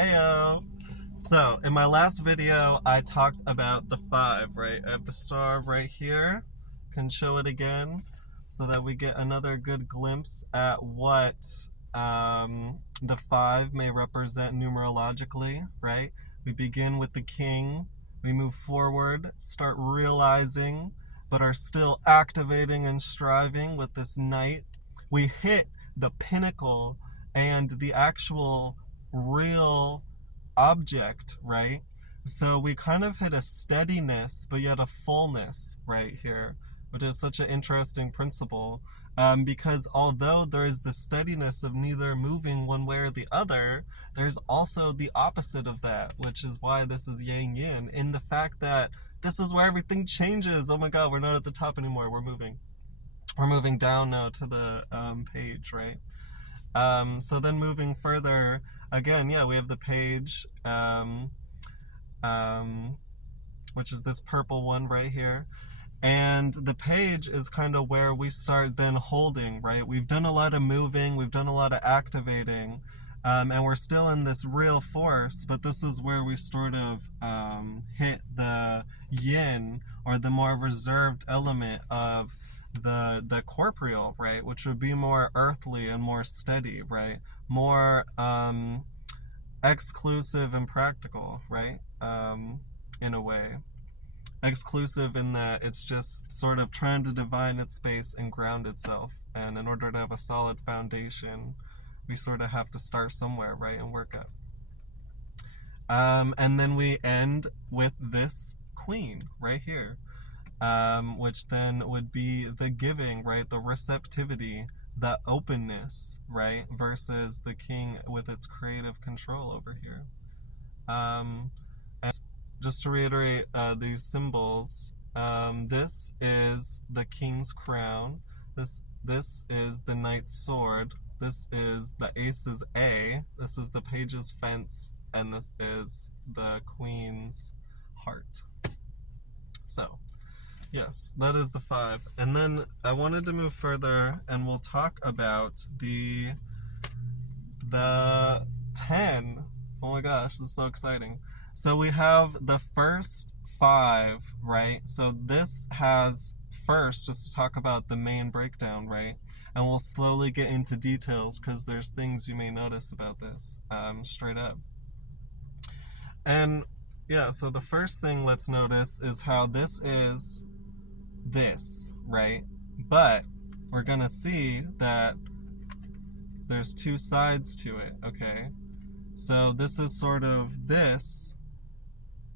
Heyo! So, in my last video, I talked about the 5, right? I have the star right here. Can show it again so that we get another good glimpse at what the 5 may represent numerologically, right? We begin with the king, we move forward, start realizing, but are still activating and striving with this knight. We hit the pinnacle and the actual real object, right? So we kind of hit a steadiness, but yet a fullness right here, which is such an interesting principle. Because although there is the steadiness of neither moving one way or the other, there's also the opposite of that, which is why this is yang yin, in the fact that this is where everything changes. Oh my god, we're not at the top anymore. We're moving down now to the page, right? So then moving further, again, yeah, we have the page, which is this purple one right here. And the page is kind of where we start then holding, right? We've done a lot of moving, we've done a lot of activating, and we're still in this real force, but this is where we sort of hit the yin, or the more reserved element of the corporeal, right? Which would be more earthly and more steady, right? More exclusive and practical, right? In a way. Exclusive in that it's just sort of trying to divine its space and ground itself. And in order to have a solid foundation, we sort of have to start somewhere, right? And work up. And then we end with this queen right here. Which then would be the giving, right? The receptivity, the openness, right? Versus the king with its creative control over here. And just to reiterate these symbols, this is the king's crown. This is the knight's sword. This is the ace's A. This is the page's fence. And this is the queen's heart. So, yes, that is the 5. And then I wanted to move further and we'll talk about the 10. Oh my gosh, this is so exciting. So we have the first 5, right? So this has first, just to talk about the main breakdown, right? And we'll slowly get into details because there's things you may notice about this straight up. And yeah, so the first thing let's notice is how this is this, right? But we're gonna see that there's 2 sides to it, okay? So this is sort of this,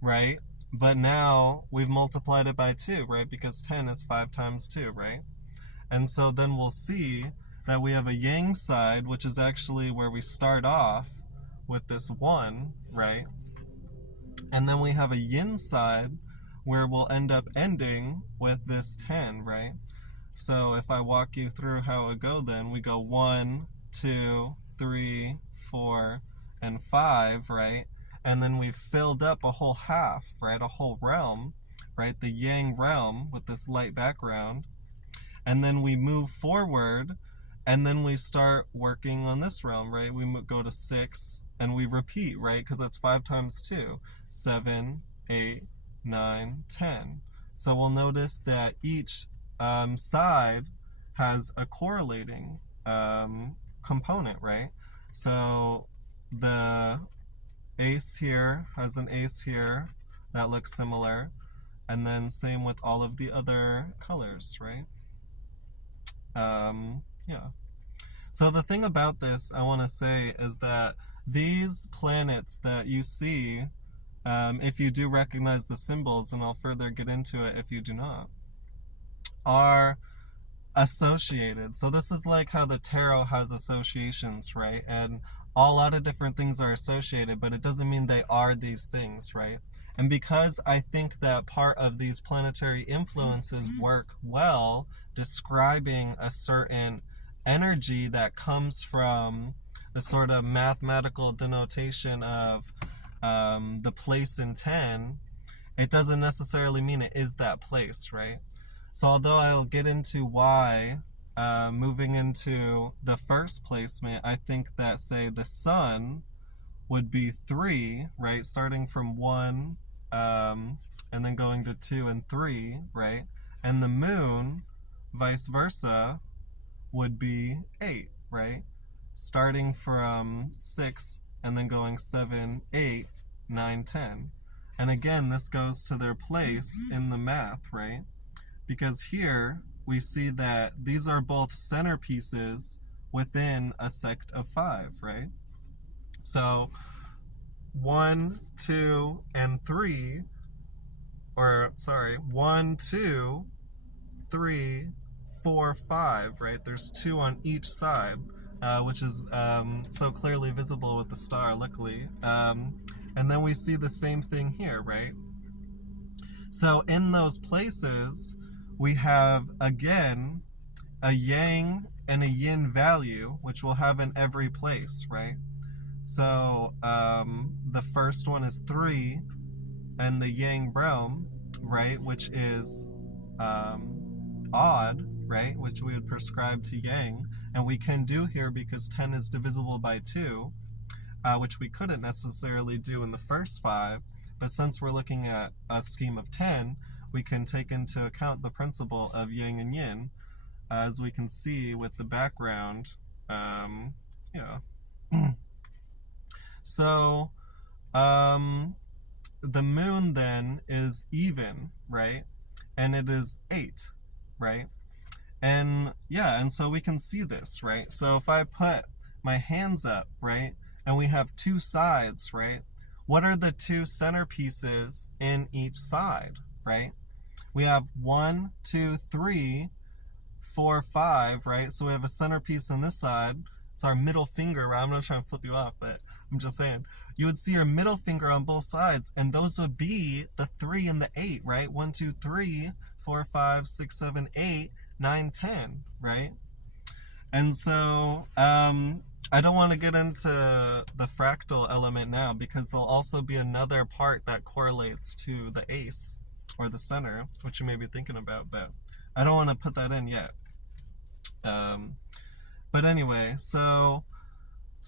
right? But now we've multiplied it by 2, right? Because 10 is 5 times 2, right? And so then we'll see that we have a yang side, which is actually where we start off with this 1, right? And then we have a yin side where we'll end up ending with this 10, right? So if I walk you through how it would go, then we go 1, 2, 3, 4, and 5, right? And then we've filled up a whole half, right? A whole realm, right? The yang realm with this light background. And then we move forward, and then we start working on this realm, right? We go to 6, and we repeat, right? Because that's 5 times 2. 7, 8, 9, 10. So we'll notice that each side has a correlating component, right? So the ace here has an ace here that looks similar, and then same with all of the other colors, right? Yeah. So the thing about this I want to say is that these planets that you see, if you do recognize the symbols, and I'll further get into it if you do not, are associated. So this is like how the tarot has associations, right? And a lot of different things are associated, but it doesn't mean they are these things, right? And because I think that part of these planetary influences work well describing a certain energy that comes from the sort of mathematical denotation of the place in 10, it doesn't necessarily mean it is that place, right? So although I'll get into why moving into the first placement, I think that, say, the sun would be 3, right? Starting from 1, and then going to 2 and 3, right? And the moon, vice versa, would be 8, right? Starting from 6 and then going 7, 8, 9, 10. And again, this goes to their place in the math, right? Because here we see that these are both centerpieces within a sect of 5, right? So 1, 2, and 3, or sorry, 1, 2, 3, 4, 5, right? There's 2 on each side, which is so clearly visible with the star, luckily. And then we see the same thing here, right? So in those places, we have, again, a yang and a yin value, which we'll have in every place, right? So the first one is 3, and the yang realm, right, which is odd, right, which we would prescribe to yang, and we can do here because 10 is divisible by 2, which we couldn't necessarily do in the first 5, but since we're looking at a scheme of 10, we can take into account the principle of yang and yin, as we can see with the background. Yeah. So the moon then is even, right? And it is 8, right? And yeah, and so we can see this, right? So if I put my hands up, right, and we have 2 sides, right? What are the 2 centerpieces in each side, right? We have 1, 2, 3, 4, 5, right? So we have a centerpiece on this side. It's our middle finger, right? I'm not trying to flip you off, but I'm just saying. You would see your middle finger on both sides, and those would be the 3 and the 8, right? 1, 2, 3, 4, 5, 6, 7, 8, 9, 10, right? And so I don't want to get into the fractal element now, because there'll also be another part that correlates to the ace, or the center, which you may be thinking about, but I don't want to put that in yet. But anyway, so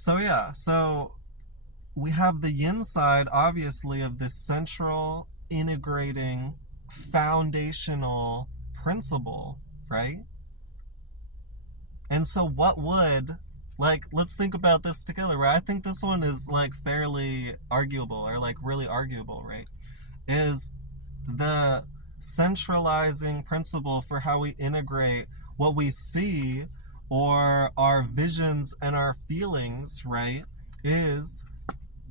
yeah, so we have the yin side, obviously, of this central, integrating, foundational principle, right? And so what would, like, let's think about this together, right? I think this one is, like, fairly arguable, or, like, really arguable, right? Is the centralizing principle for how we integrate what we see, or our visions and our feelings, right, is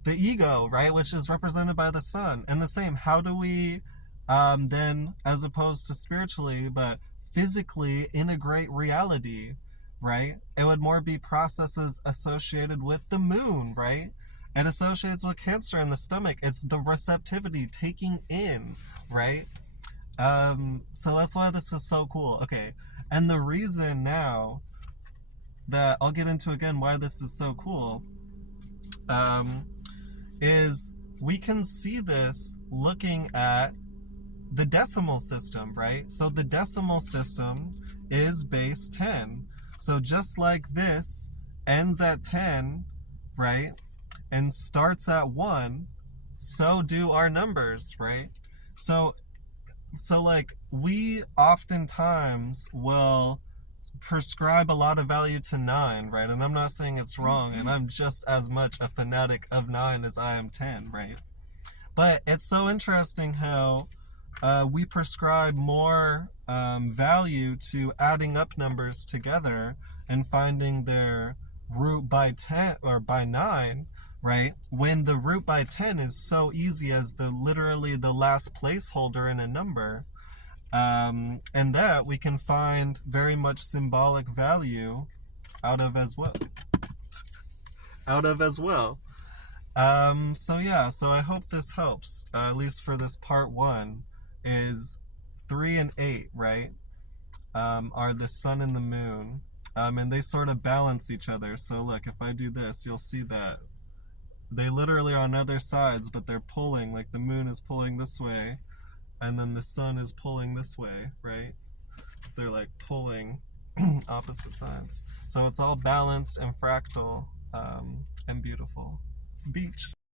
the ego, right, which is represented by the sun. And the same, how do we then, as opposed to spiritually, but physically integrate reality, right? It would more be processes associated with the moon, right? It associates with Cancer in the stomach. It's the receptivity, taking in, right? So that's why this is so cool. Okay, and the reason now that I'll get into again why this is so cool, is we can see this looking at the decimal system, right? So the decimal system is base 10. So just like this ends at 10, right, and starts at 1, so do our numbers, right? So like, we oftentimes will prescribe a lot of value to 9, right? And I'm not saying it's wrong, and I'm just as much a fanatic of 9 as I am 10, right? But it's so interesting how we prescribe more value to adding up numbers together and finding their root by 10 or by 9, right? When the root by 10 is so easy as literally the last placeholder in a number. And that we can find very much symbolic value out of as well. So yeah, so I hope this helps, at least for this part 1, is 3 and 8, right, are the sun and the moon, and they sort of balance each other. So look, if I do this, you'll see that they literally are on other sides, but they're pulling, like the moon is pulling this way, and then the sun is pulling this way, right? So they're like pulling opposite sides. So it's all balanced and fractal, and beautiful. Beach.